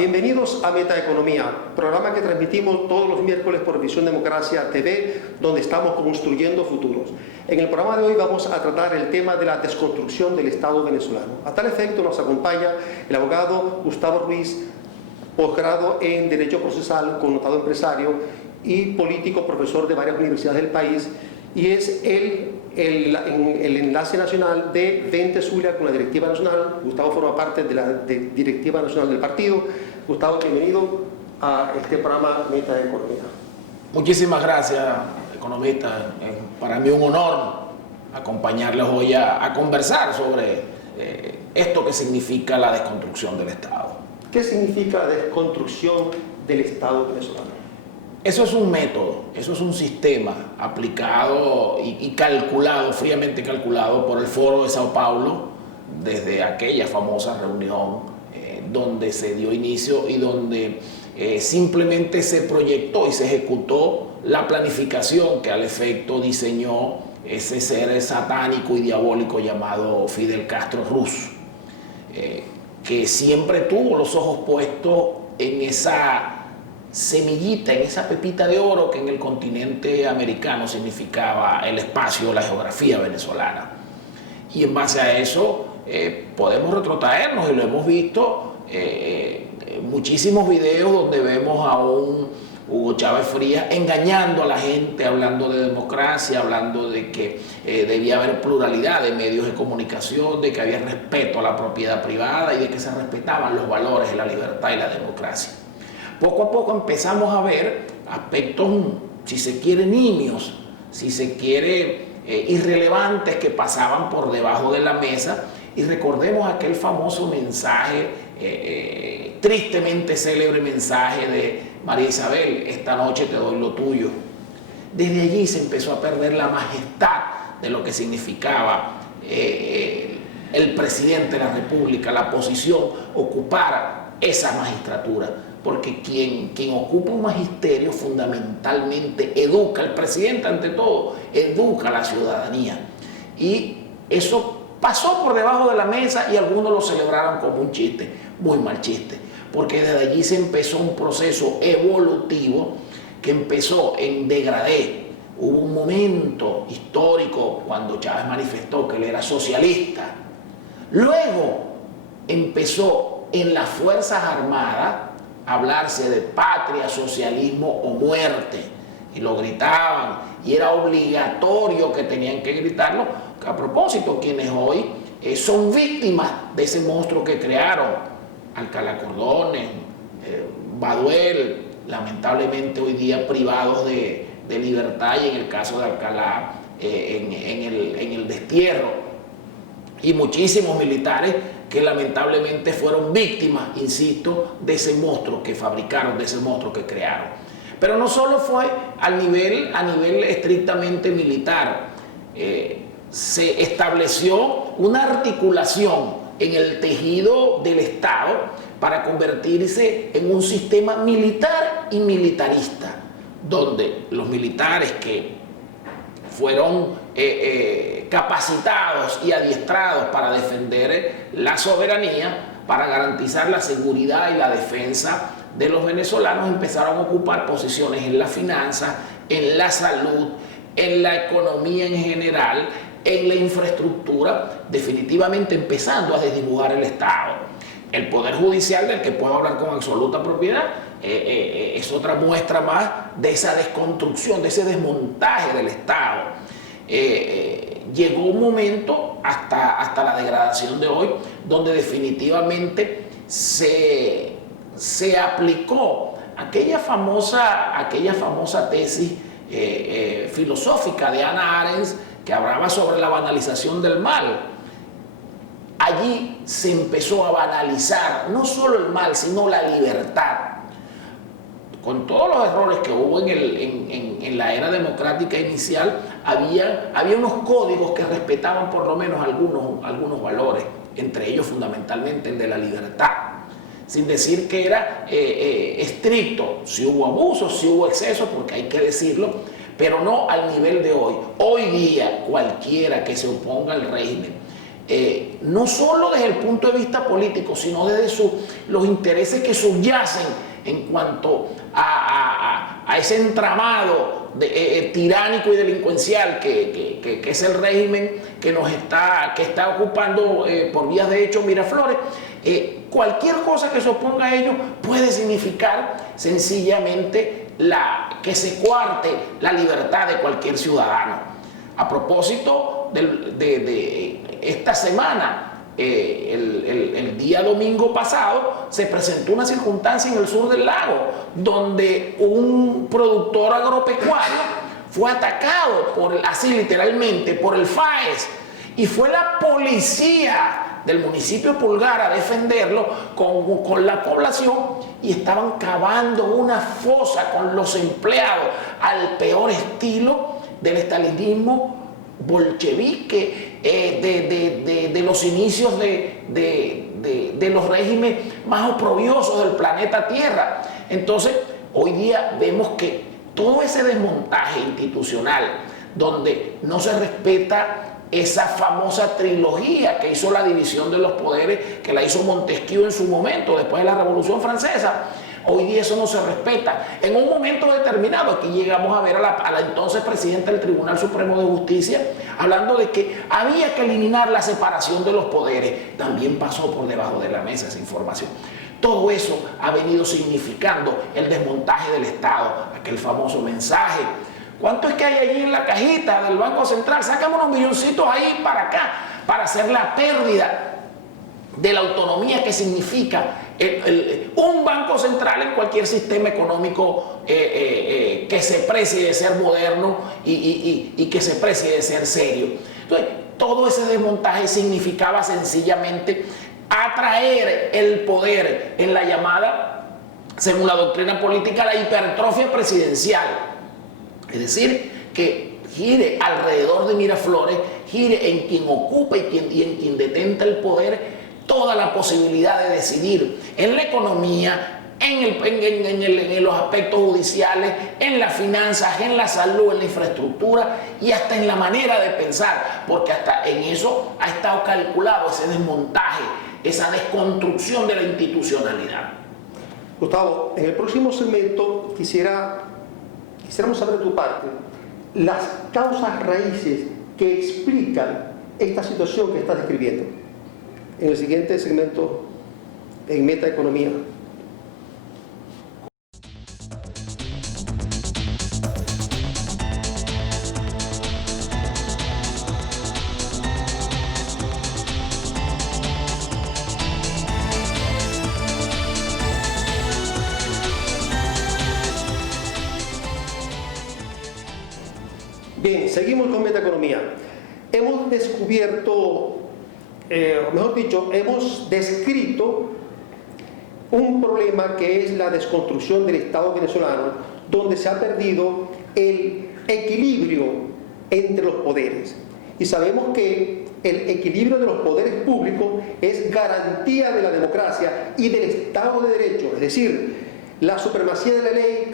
bienvenidos a Metaeconomía, programa que transmitimos todos los miércoles por Visión Democracia TV, donde estamos construyendo futuros. En el programa de hoy vamos a tratar el tema de la desconstrucción del Estado venezolano. A tal efecto nos acompaña el abogado Gustavo Ruiz, posgrado en Derecho Procesal, connotado empresario y político, profesor de varias universidades del país, y es el enlace nacional de Vente Zulia con la directiva nacional. Gustavo forma parte de la directiva nacional del partido. Gustavo, bienvenido a este programa Meta de Economía. Muchísimas gracias, economista. Es para mí un honor acompañarles hoy a conversar sobre esto que significa la desconstrucción del Estado. ¿Qué significa la desconstrucción del Estado venezolano? Eso es un método, eso es un sistema aplicado y calculado, fríamente calculado por el Foro de Sao Paulo desde aquella famosa reunión donde se dio inicio y donde simplemente se proyectó y se ejecutó la planificación que al efecto diseñó ese ser satánico y diabólico llamado Fidel Castro Ruz, que siempre tuvo los ojos puestos en esa semillita, en esa pepita de oro que en el continente americano significaba el espacio, la geografía venezolana. Y en base a eso podemos retrotraernos, y lo hemos visto, muchísimos videos donde vemos a un Hugo Chávez Frías engañando a la gente, hablando de democracia, hablando de que debía haber pluralidad de medios de comunicación, de que había respeto a la propiedad privada y de que se respetaban los valores de la libertad y la democracia. Poco a poco empezamos a ver aspectos, si se quiere, nimios, si se quiere, irrelevantes, que pasaban por debajo de la mesa. Y recordemos aquel famoso mensaje, tristemente célebre mensaje de María Isabel: esta noche te doy lo tuyo. Desde allí se empezó a perder la majestad de lo que significaba el presidente de la República, la posición, ocupar esa magistratura. Porque quien ocupa un magisterio fundamentalmente educa, el presidente ante todo, educa a la ciudadanía. Y eso pasó por debajo de la mesa y algunos lo celebraron como un chiste, muy mal chiste. Porque desde allí se empezó un proceso evolutivo que empezó en degradé. Hubo un momento histórico cuando Chávez manifestó que él era socialista. Luego empezó en las Fuerzas Armadas hablarse de patria, socialismo o muerte, y lo gritaban, y era obligatorio que tenían que gritarlo. Que a propósito, quienes hoy son víctimas de ese monstruo que crearon, Alcalá Cordones, Baduel, lamentablemente hoy día privados de libertad, y en el caso de Alcalá en el destierro, y muchísimos militares que lamentablemente fueron víctimas, insisto, de ese monstruo que fabricaron, de ese monstruo que crearon. Pero no solo fue a nivel estrictamente militar, se estableció una articulación en el tejido del Estado para convertirse en un sistema militar y militarista, donde los militares que fueron capacitados y adiestrados para defender la soberanía, para garantizar la seguridad y la defensa de los venezolanos, empezaron a ocupar posiciones en la finanza, en la salud, en la economía en general, en la infraestructura, definitivamente empezando a desdibujar el Estado. El Poder Judicial, del que puedo hablar con absoluta propiedad, es otra muestra más de esa desconstrucción, de ese desmontaje del Estado. Llegó un momento hasta la degradación de hoy, donde definitivamente se aplicó aquella famosa tesis filosófica de Hannah Arendt, que hablaba sobre la banalización del mal. Allí se empezó a banalizar no solo el mal, sino la libertad. Con todos los errores que hubo en la era democrática inicial, había unos códigos que respetaban por lo menos algunos valores, entre ellos fundamentalmente el de la libertad, sin decir que era estricto. Si hubo abusos, si hubo excesos, porque hay que decirlo, pero no al nivel de hoy. Hoy día cualquiera que se oponga al régimen no solo desde el punto de vista político, sino desde los intereses que subyacen en cuanto a ese entramado tiránico y delincuencial que es el régimen que está ocupando por vías de hecho Miraflores. Cualquier cosa que se oponga a ello puede significar sencillamente que se coarte la libertad de cualquier ciudadano. A propósito de esta semana, el día domingo pasado se presentó una circunstancia en el sur del lago donde un productor agropecuario fue atacado así literalmente por el FAES, y fue la policía del municipio Pulgar a defenderlo con la población, y estaban cavando una fosa con los empleados al peor estilo del estalinismo bolchevique de los inicios de los regímenes más oprobiosos del planeta Tierra. Entonces, hoy día vemos que todo ese desmontaje institucional, donde no se respeta esa famosa trilogía que hizo la división de los poderes, que la hizo Montesquieu en su momento, después de la Revolución Francesa, hoy día eso no se respeta. En un momento determinado, aquí llegamos a ver a la entonces presidenta del Tribunal Supremo de Justicia hablando de que había que eliminar la separación de los poderes. También pasó por debajo de la mesa esa información. Todo eso ha venido significando el desmontaje del Estado, aquel famoso mensaje. ¿Cuánto es que hay allí en la cajita del Banco Central? Sácame unos milloncitos ahí para acá, para hacer la pérdida de la autonomía que significa un banco central en cualquier sistema económico que se precie de ser moderno y que se precie de ser serio. Entonces, todo ese desmontaje significaba sencillamente atraer el poder en la llamada, según la doctrina política, la hipertrofia presidencial. Es decir, que gire alrededor de Miraflores, gire en quien ocupa y en quien detenta el poder toda la posibilidad de decidir en la economía, en los aspectos judiciales, en las finanzas, en la salud, en la infraestructura y hasta en la manera de pensar, porque hasta en eso ha estado calculado ese desmontaje, esa desconstrucción de la institucionalidad. Gustavo, en el próximo segmento quisiéramos saber de tu parte las causas raíces que explican esta situación que estás describiendo. En el siguiente segmento, en Metaeconomía. Bien, seguimos con Metaeconomía. Hemos descubierto, o mejor dicho, hemos descrito un problema que es la desconstrucción del Estado venezolano, donde se ha perdido el equilibrio entre los poderes. Y sabemos que el equilibrio de los poderes públicos es garantía de la democracia y del Estado de Derecho, es decir, la supremacía de la ley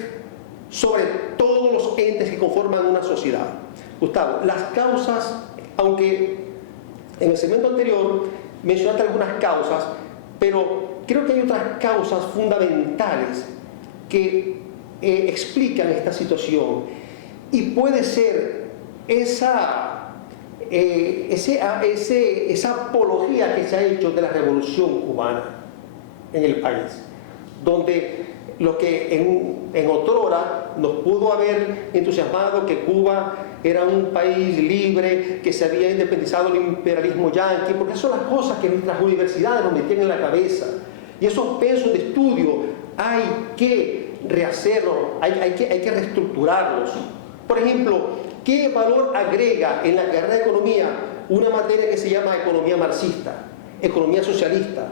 sobre todos los entes que conforman una sociedad. Gustavo, las causas, aunque en el segmento anterior mencionaste algunas causas, pero creo que hay otras causas fundamentales que explican esta situación, y puede ser esa apología que se ha hecho de la revolución cubana en el país, donde lo que en otrora nos pudo haber entusiasmado que Cuba era un país libre, que se había independizado del imperialismo yanqui, porque son las cosas que nuestras universidades nos metían en la cabeza. Y esos pensos de estudio hay que rehacerlos, hay que reestructurarlos. Por ejemplo, ¿qué valor agrega en la carrera de economía una materia que se llama economía marxista, economía socialista?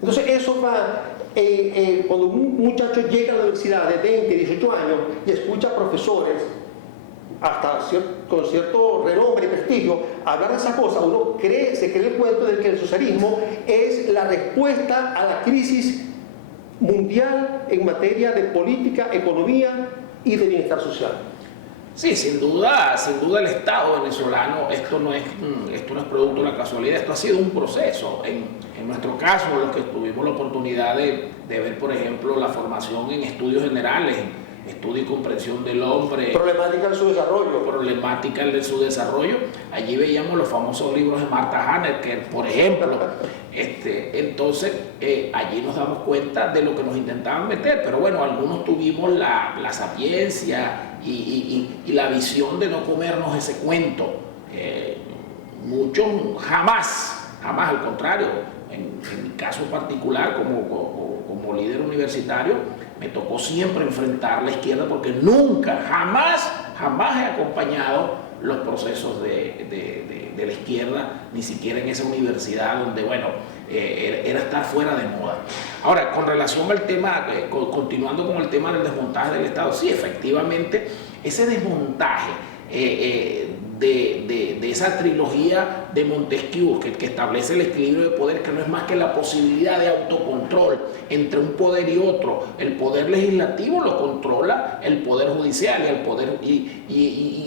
Entonces eso va, cuando un muchacho llega a la universidad de 20, 18 años y escucha a profesores, hasta con cierto renombre y prestigio, hablar de esa cosa, uno se cree el cuento de que el socialismo es la respuesta a la crisis mundial en materia de política, economía y de bienestar social. Sí, sin duda el Estado venezolano, esto no es producto de la casualidad, esto ha sido un proceso. En nuestro caso, los que tuvimos la oportunidad de ver, por ejemplo, la formación en estudios generales, estudio y comprensión del hombre, Problemática de su desarrollo, allí veíamos los famosos libros de Martha Hanecker, por ejemplo. Entonces, allí nos damos cuenta de lo que nos intentaban meter, pero bueno, algunos tuvimos la sapiencia y la visión de no comernos ese cuento. Muchos jamás, al contrario, en mi caso particular como líder universitario, me tocó siempre enfrentar la izquierda porque nunca, jamás he acompañado los procesos de la izquierda, ni siquiera en esa universidad donde, bueno, era estar fuera de moda. Ahora, con relación al tema, continuando con el tema del desmontaje del Estado, sí, efectivamente, ese desmontaje de esa trilogía de Montesquieu que establece el equilibrio de poder, que no es más que la posibilidad de autocontrol entre un poder y otro. El poder legislativo lo controla el poder judicial y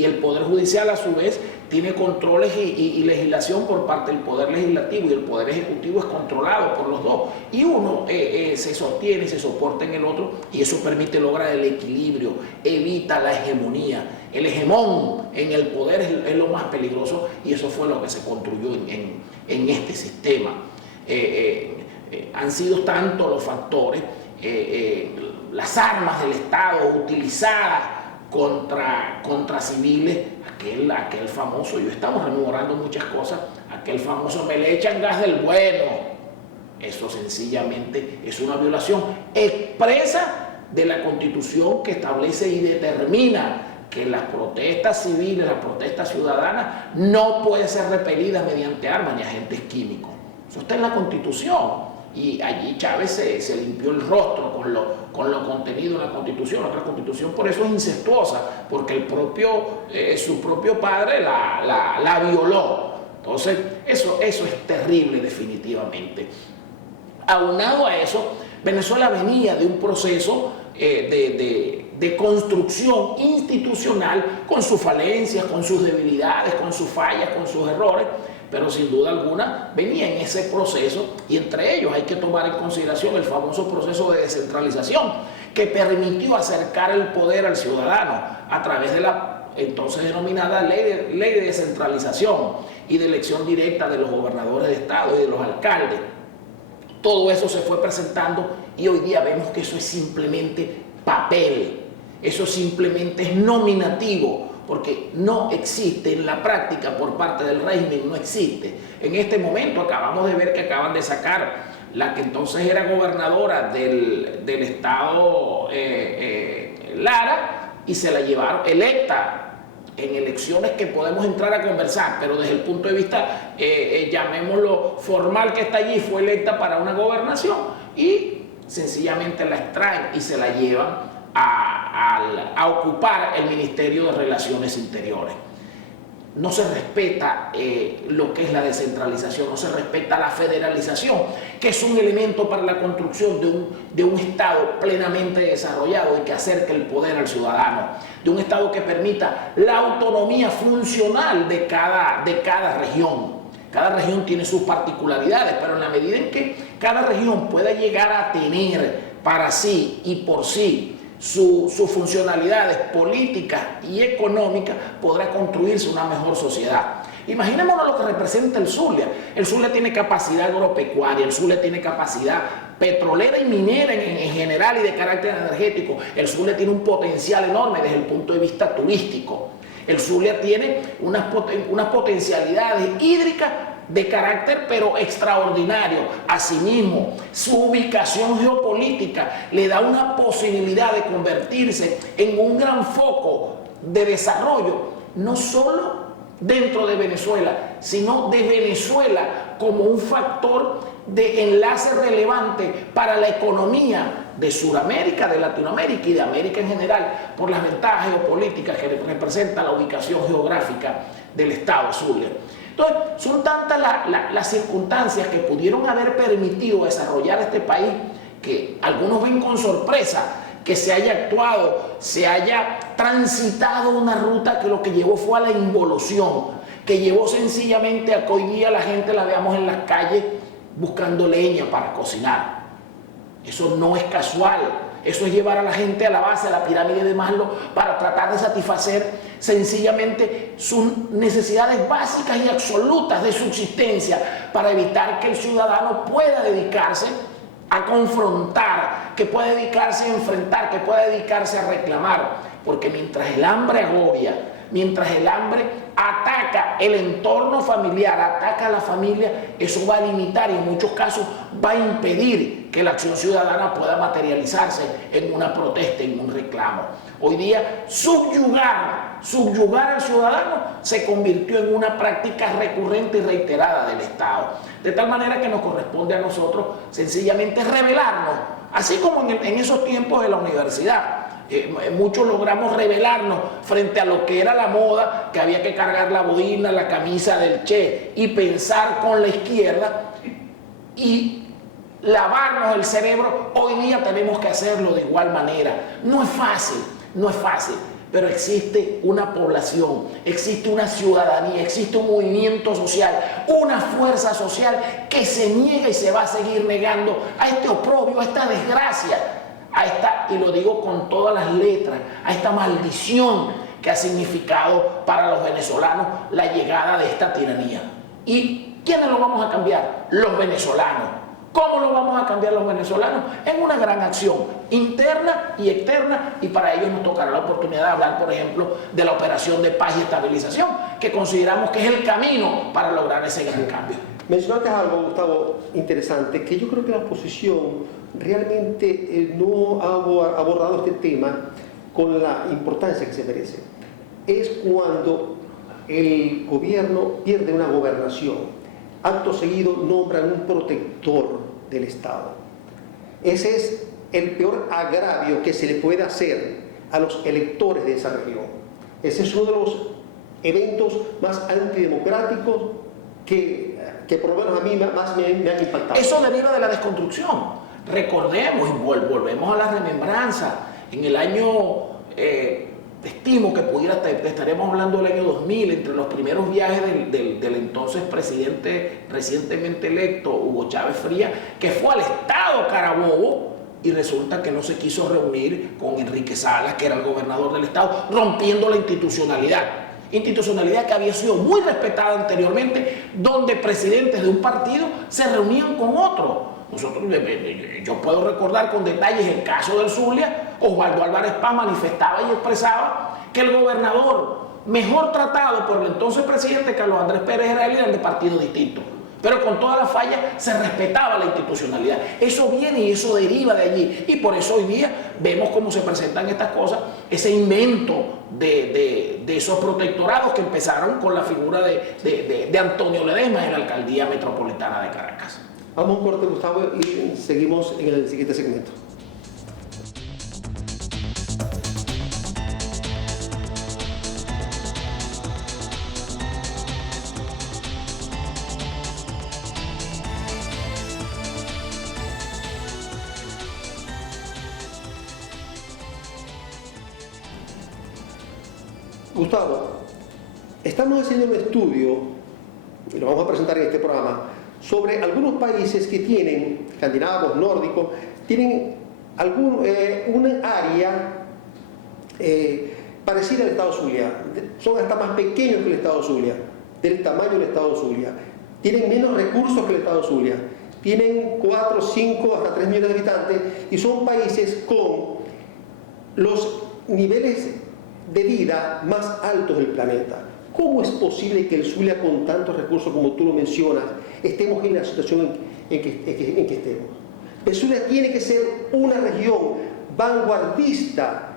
el poder judicial a su vez tiene controles y legislación por parte del poder legislativo, y el poder ejecutivo es controlado por los dos, y uno se sostiene y se soporta en el otro, y eso permite lograr el equilibrio, evita la hegemonía. El hegemón en el poder es lo más peligroso, y eso fue lo que se construyó en este sistema. Han sido tantos los factores, las armas del Estado utilizadas contra civiles, aquel famoso, yo estamos rememorando muchas cosas, aquel famoso "me le echan gas del bueno", eso sencillamente es una violación expresa de la Constitución, que establece y determina que las protestas civiles, las protestas ciudadanas, no pueden ser repelidas mediante armas ni agentes químicos. Eso está en la Constitución. Y allí Chávez se limpió el rostro con lo contenido en la Constitución. Nuestra Constitución por eso es incestuosa, porque su propio padre la violó. Entonces, eso es terrible definitivamente. Aunado a eso, Venezuela venía de un proceso de construcción institucional, con sus falencias, con sus debilidades, con sus fallas, con sus errores, pero sin duda alguna venía en ese proceso, y entre ellos hay que tomar en consideración el famoso proceso de descentralización, que permitió acercar el poder al ciudadano a través de la entonces denominada ley de descentralización y de elección directa de los gobernadores de estado y de los alcaldes. Todo eso se fue presentando, y hoy día vemos que eso es simplemente papel, eso simplemente es nominativo, porque no existe en la práctica por parte del régimen, no existe. En este momento acabamos de ver que acaban de sacar la que entonces era gobernadora del estado Lara, y se la llevaron electa en elecciones que podemos entrar a conversar, pero desde el punto de vista, llamémoslo formal, que está allí, fue electa para una gobernación, y sencillamente la extraen y se la llevan a ocupar el Ministerio de Relaciones Interiores. No se respeta lo que es la descentralización, no se respeta la federalización, que es un elemento para la construcción de un Estado plenamente desarrollado y que acerque el poder al ciudadano, de un Estado que permita la autonomía funcional de cada región. Cada región tiene sus particularidades, pero en la medida en que cada región pueda llegar a tener para sí y por sí sus funcionalidades políticas y económicas, podrá construirse una mejor sociedad. Imaginémonos lo que representa el Zulia. El Zulia tiene capacidad agropecuaria, el Zulia tiene capacidad petrolera y minera en general y de carácter energético. El Zulia tiene un potencial enorme desde el punto de vista turístico. El Zulia tiene unas potencialidades hídricas de carácter pero extraordinario. Asimismo, su ubicación geopolítica le da una posibilidad de convertirse en un gran foco de desarrollo, no solo dentro de Venezuela, sino de Venezuela como un factor de enlace relevante para la economía de Sudamérica, de Latinoamérica y de América en general, por las ventajas geopolíticas que representa la ubicación geográfica del estado Zulia. Entonces, son tantas las circunstancias que pudieron haber permitido desarrollar este país, que algunos ven con sorpresa que se haya actuado, se haya transitado una ruta que lo que llevó fue a la involución, que llevó sencillamente a que hoy día la gente la veamos en las calles buscando leña para cocinar. Eso no es casual, eso es llevar a la gente a la base de la pirámide de Maslow para tratar de satisfacer sencillamente sus necesidades básicas y absolutas de subsistencia, para evitar que el ciudadano pueda dedicarse a confrontar, que pueda dedicarse a enfrentar, que pueda dedicarse a reclamar, porque mientras el hambre agobia, mientras el hambre ataca el entorno familiar, ataca a la familia, eso va a limitar y en muchos casos va a impedir que la acción ciudadana pueda materializarse en una protesta, en un reclamo. Hoy día subyugar al ciudadano se convirtió en una práctica recurrente y reiterada del Estado, de tal manera que nos corresponde a nosotros sencillamente rebelarnos, así como en esos tiempos de la universidad. Muchos logramos rebelarnos frente a lo que era la moda, que había que cargar la bodina, la camisa del Che y pensar con la izquierda y lavarnos el cerebro. Hoy día tenemos que hacerlo de igual manera. No es fácil, no es fácil, pero existe una población, existe una ciudadanía, existe un movimiento social, una fuerza social que se niega y se va a seguir negando a este oprobio, a esta desgracia, a esta, y lo digo con todas las letras, a esta maldición que ha significado para los venezolanos la llegada de esta tiranía. ¿Y quiénes lo vamos a cambiar? Los venezolanos. ¿Cómo lo vamos a cambiar los venezolanos? En una gran acción interna y externa, y para ello nos tocará la oportunidad de hablar, por ejemplo, de la operación de paz y estabilización, que consideramos que es el camino para lograr ese gran cambio. Mencionaste algo, Gustavo, interesante, que yo creo que la oposición realmente no ha abordado este tema con la importancia que se merece. Es cuando el gobierno pierde una gobernación, acto seguido nombran un protector del Estado. Ese es el peor agravio que se le puede hacer a los electores de esa región. Ese es uno de los eventos más antidemocráticos que por lo menos a mí más me han impactado. Eso deriva de la desconstrucción. Recordemos y volvemos a la remembranza. En el año, estimo que estaremos hablando del año 2000, entre los primeros viajes del entonces presidente recientemente electo, Hugo Chávez Frías, que fue al estado Carabobo, y resulta que no se quiso reunir con Enrique Salas, que era el gobernador del estado, rompiendo la institucionalidad que había sido muy respetada anteriormente, donde presidentes de un partido se reunían con otro. Yo puedo recordar con detalles el caso del Zulia. Osvaldo Álvarez Paz manifestaba y expresaba que el gobernador mejor tratado por el entonces presidente Carlos Andrés Pérez era de partido distinto, pero con todas las fallas se respetaba la institucionalidad. Eso viene y eso deriva de allí, y por eso hoy día vemos cómo se presentan estas cosas, ese invento de esos protectorados que empezaron con la figura de Antonio Ledesma en la alcaldía metropolitana de Caracas. Vamos a un corte, Gustavo, y seguimos en el siguiente segmento. Gustavo, estamos haciendo un estudio, y lo vamos a presentar en este programa, sobre algunos países que tienen, escandinavos, nórdicos, tienen una área parecida al estado Zulia. Son hasta más pequeños que el estado Zulia, del tamaño del estado Zulia. Tienen menos recursos que el estado Zulia. Tienen 4, 5, hasta 3 millones de habitantes, y son países con los niveles de vida más altos del planeta. ¿Cómo es posible que el Zulia, con tantos recursos como tú lo mencionas, estemos en la situación en que estemos? El Zulia tiene que ser una región vanguardista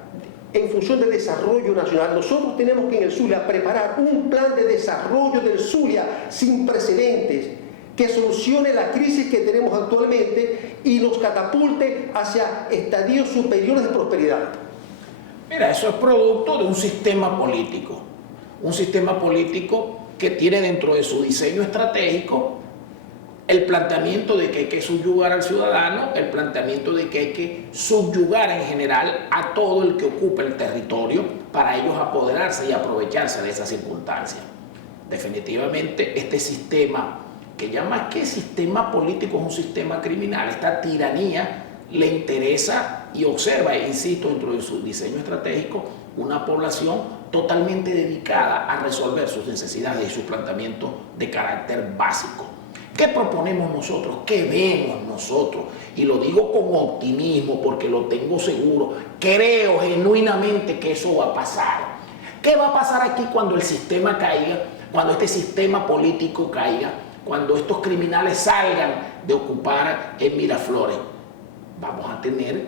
en función del desarrollo nacional. Nosotros tenemos que en el Zulia preparar un plan de desarrollo del Zulia sin precedentes, que solucione la crisis que tenemos actualmente y nos catapulte hacia estadios superiores de prosperidad. Mira, eso es producto de un sistema político que tiene dentro de su diseño estratégico el planteamiento de que hay que subyugar al ciudadano, el planteamiento de que hay que subyugar en general a todo el que ocupe el territorio para ellos apoderarse y aprovecharse de esa circunstancia. Definitivamente este sistema, que ya más que sistema político es un sistema criminal, esta tiranía le interesa y observa, e insisto, dentro de su diseño estratégico, una población totalmente dedicada a resolver sus necesidades y sus planteamientos de carácter básico. ¿Qué proponemos nosotros? ¿Qué vemos nosotros? Y lo digo con optimismo porque lo tengo seguro. Creo genuinamente que eso va a pasar. ¿Qué va a pasar aquí cuando el sistema caiga? Cuando este sistema político caiga, cuando estos criminales salgan de ocupar en Miraflores, vamos a tener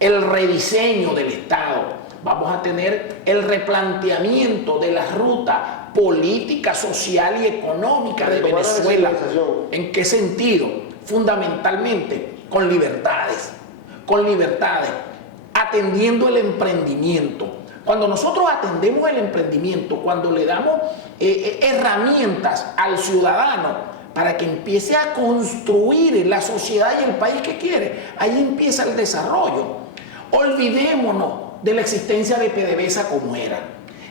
el rediseño del Estado, vamos a tener el replanteamiento de la ruta política, social y económica de Venezuela. ¿En qué sentido? Fundamentalmente con libertades, atendiendo el emprendimiento. Cuando nosotros atendemos el emprendimiento, cuando le damos herramientas al ciudadano para que empiece a construir la sociedad y el país que quiere, ahí empieza el desarrollo. Olvidémonos de la existencia de PDVSA como era.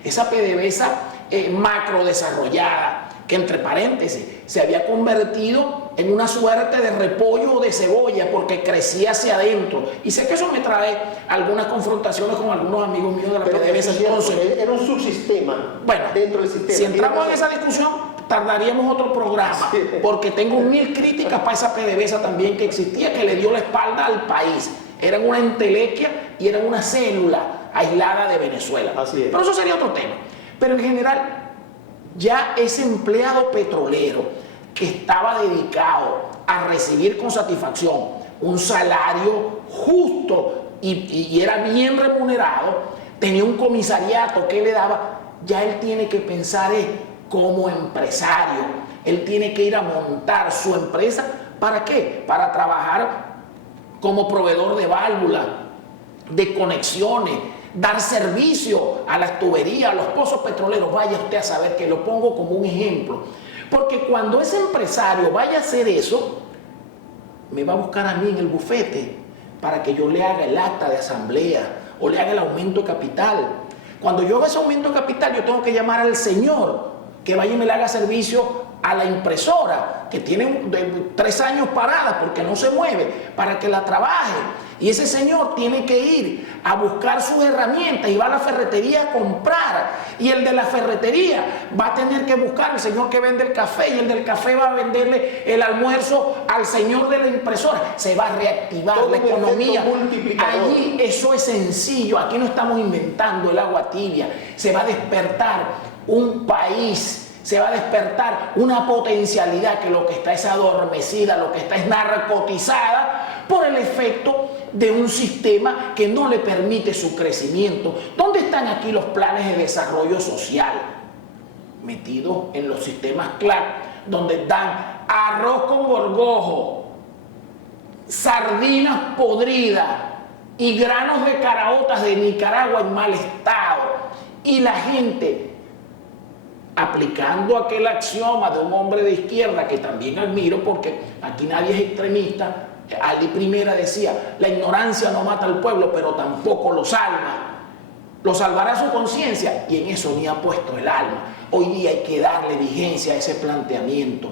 Esa PDVSA macro desarrollada, que entre paréntesis se había convertido en una suerte de repollo o de cebolla porque crecía hacia adentro. Y sé que eso me trae algunas confrontaciones con algunos amigos míos de la PDVSA. Entonces, era un subsistema, bueno, dentro del sistema. Si entramos en esa discusión, tardaríamos otro programa, sí, porque tengo 1000 críticas para esa PDVSA también que existía, que le dio la espalda al país. Eran una entelequia y eran una célula aislada de Venezuela. Así es. Pero eso sería otro tema. Pero en general, ya ese empleado petrolero que estaba dedicado a recibir con satisfacción un salario justo y era bien remunerado, tenía un comisariato que le daba, ya él tiene que pensar como empresario. Él tiene que ir a montar su empresa. ¿Para qué? Para trabajar como proveedor de válvulas, de conexiones, dar servicio a las tuberías, a los pozos petroleros. Vaya usted a saber, que lo pongo como un ejemplo. Porque cuando ese empresario vaya a hacer eso, me va a buscar a mí en el bufete para que yo le haga el acta de asamblea o le haga el aumento de capital. Cuando yo haga ese aumento de capital, yo tengo que llamar al señor que vaya y me le haga servicio a la impresora, que tiene 3 años parada porque no se mueve, para que la trabaje. Y ese señor tiene que ir a buscar sus herramientas y va a la ferretería a comprar. Y el de la ferretería va a tener que buscar al señor que vende el café, y el del café va a venderle el almuerzo al señor de la impresora. Se va a reactivar la economía. Allí eso es sencillo. Aquí no estamos inventando el agua tibia. Se va a despertar un país. Se va a despertar una potencialidad que lo que está es adormecida, lo que está es narcotizada por el efecto de un sistema que no le permite su crecimiento. ¿Dónde están aquí los planes de desarrollo social? Metidos en los sistemas CLAC, donde dan arroz con gorgojo, sardinas podridas y granos de caraotas de Nicaragua en mal estado. Y la gente, aplicando aquel axioma de un hombre de izquierda que también admiro, porque aquí nadie es extremista. Ali Primera decía: la ignorancia no mata al pueblo, pero tampoco lo salva. Lo salvará su conciencia, y en eso ni ha puesto el alma. Hoy día hay que darle vigencia a ese planteamiento.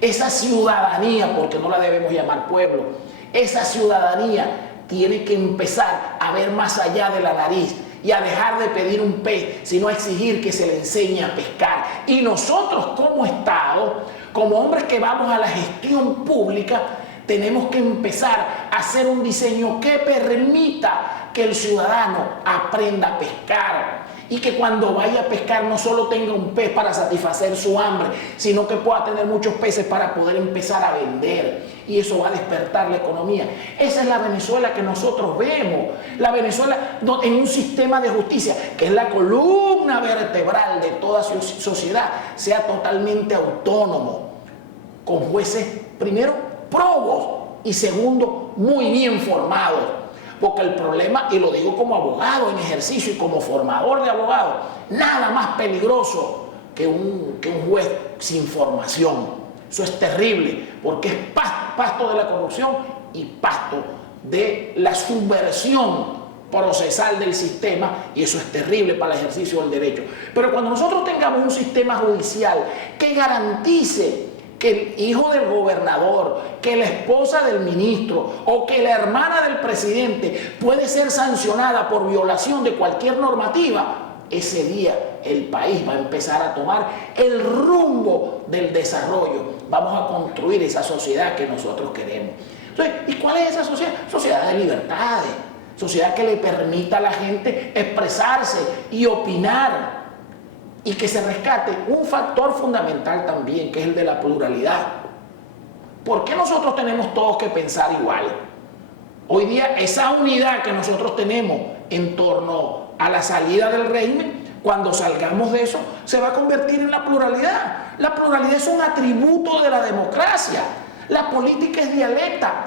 Esa ciudadanía, porque no la debemos llamar pueblo, esa ciudadanía tiene que empezar a ver más allá de la nariz y a dejar de pedir un pez, sino a exigir que se le enseñe a pescar. Y nosotros como Estado, como hombres que vamos a la gestión pública, tenemos que empezar a hacer un diseño que permita que el ciudadano aprenda a pescar. Y que cuando vaya a pescar no solo tenga un pez para satisfacer su hambre, sino que pueda tener muchos peces para poder empezar a vender. Y eso va a despertar la economía. Esa es la Venezuela que nosotros vemos. La Venezuela en un sistema de justicia, que es la columna vertebral de toda sociedad, sea totalmente autónomo, con jueces, primero, probos, y segundo, muy bien formados. Porque el problema, y lo digo como abogado en ejercicio y como formador de abogados, nada más peligroso que un juez sin formación. Eso es terrible, porque es pasto de la corrupción y pasto de la subversión procesal del sistema, y eso es terrible para el ejercicio del derecho. Pero cuando nosotros tengamos un sistema judicial que garantice que el hijo del gobernador, que la esposa del ministro o que la hermana del presidente puede ser sancionada por violación de cualquier normativa, ese día el país va a empezar a tomar el rumbo del desarrollo. Vamos a construir esa sociedad que nosotros queremos. Entonces, ¿y cuál es esa sociedad? Sociedad de libertades, sociedad que le permita a la gente expresarse y opinar, y que se rescate un factor fundamental también, que es el de la pluralidad. ¿Por qué nosotros tenemos todos que pensar igual? Hoy día esa unidad que nosotros tenemos en torno a la salida del régimen, cuando salgamos de eso, se va a convertir en la pluralidad. La pluralidad es un atributo de la democracia. La política es dialéctica,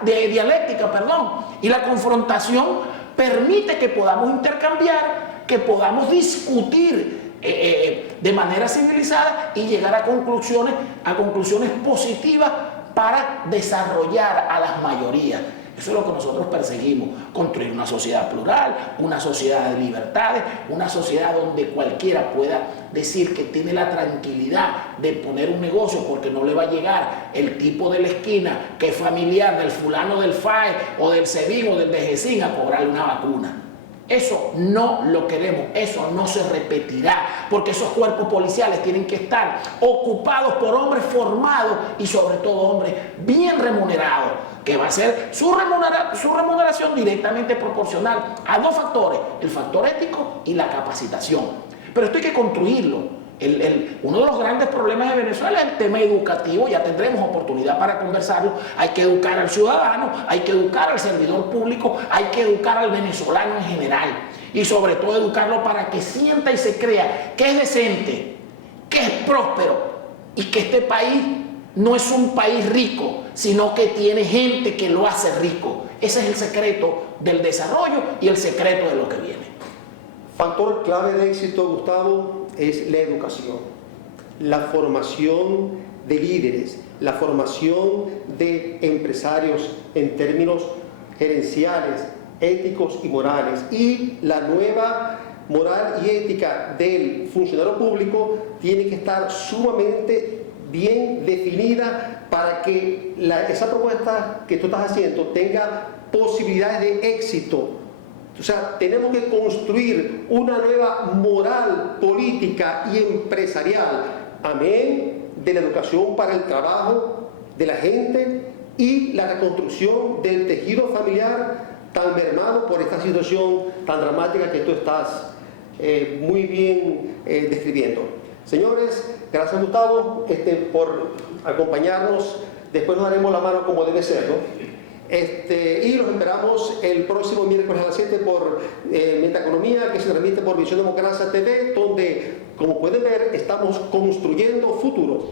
y la confrontación permite que podamos intercambiar, que podamos discutir de manera civilizada y llegar a conclusiones positivas para desarrollar a las mayorías. Eso es lo que nosotros perseguimos, construir una sociedad plural, una sociedad de libertades, una sociedad donde cualquiera pueda decir que tiene la tranquilidad de poner un negocio porque no le va a llegar el tipo de la esquina que es familiar del fulano del FAE o del SEBIN o del DGCIN a cobrarle una vacuna. Eso no lo queremos, eso no se repetirá, porque esos cuerpos policiales tienen que estar ocupados por hombres formados y sobre todo hombres bien remunerados, que va a ser su remuneración directamente proporcional a dos factores, el factor ético y la capacitación. Pero esto hay que construirlo. Uno de los grandes problemas de Venezuela es el tema educativo, ya tendremos oportunidad para conversarlo. Hay que educar al ciudadano, hay que educar al servidor público, hay que educar al venezolano en general y sobre todo educarlo para que sienta y se crea que es decente, que es próspero y que este país no es un país rico, sino que tiene gente que lo hace rico. Ese es el secreto del desarrollo y el secreto de lo que viene. Factor clave de éxito, Gustavo, es la educación, la formación de líderes, la formación de empresarios en términos gerenciales, éticos y morales, y la nueva moral y ética del funcionario público tiene que estar sumamente bien definida para que esa propuesta que tú estás haciendo tenga posibilidades de éxito. O sea, tenemos que construir una nueva moral política y empresarial, amén de la educación para el trabajo de la gente y la reconstrucción del tejido familiar tan mermado por esta situación tan dramática que tú estás muy bien describiendo. Señores, gracias Gustavo por acompañarnos. Después nos daremos la mano como debe ser, ¿no? Y los esperamos el próximo miércoles a las 7 por Metaeconomía, que se transmite por Visión Democracia TV, donde, como pueden ver, estamos construyendo futuro.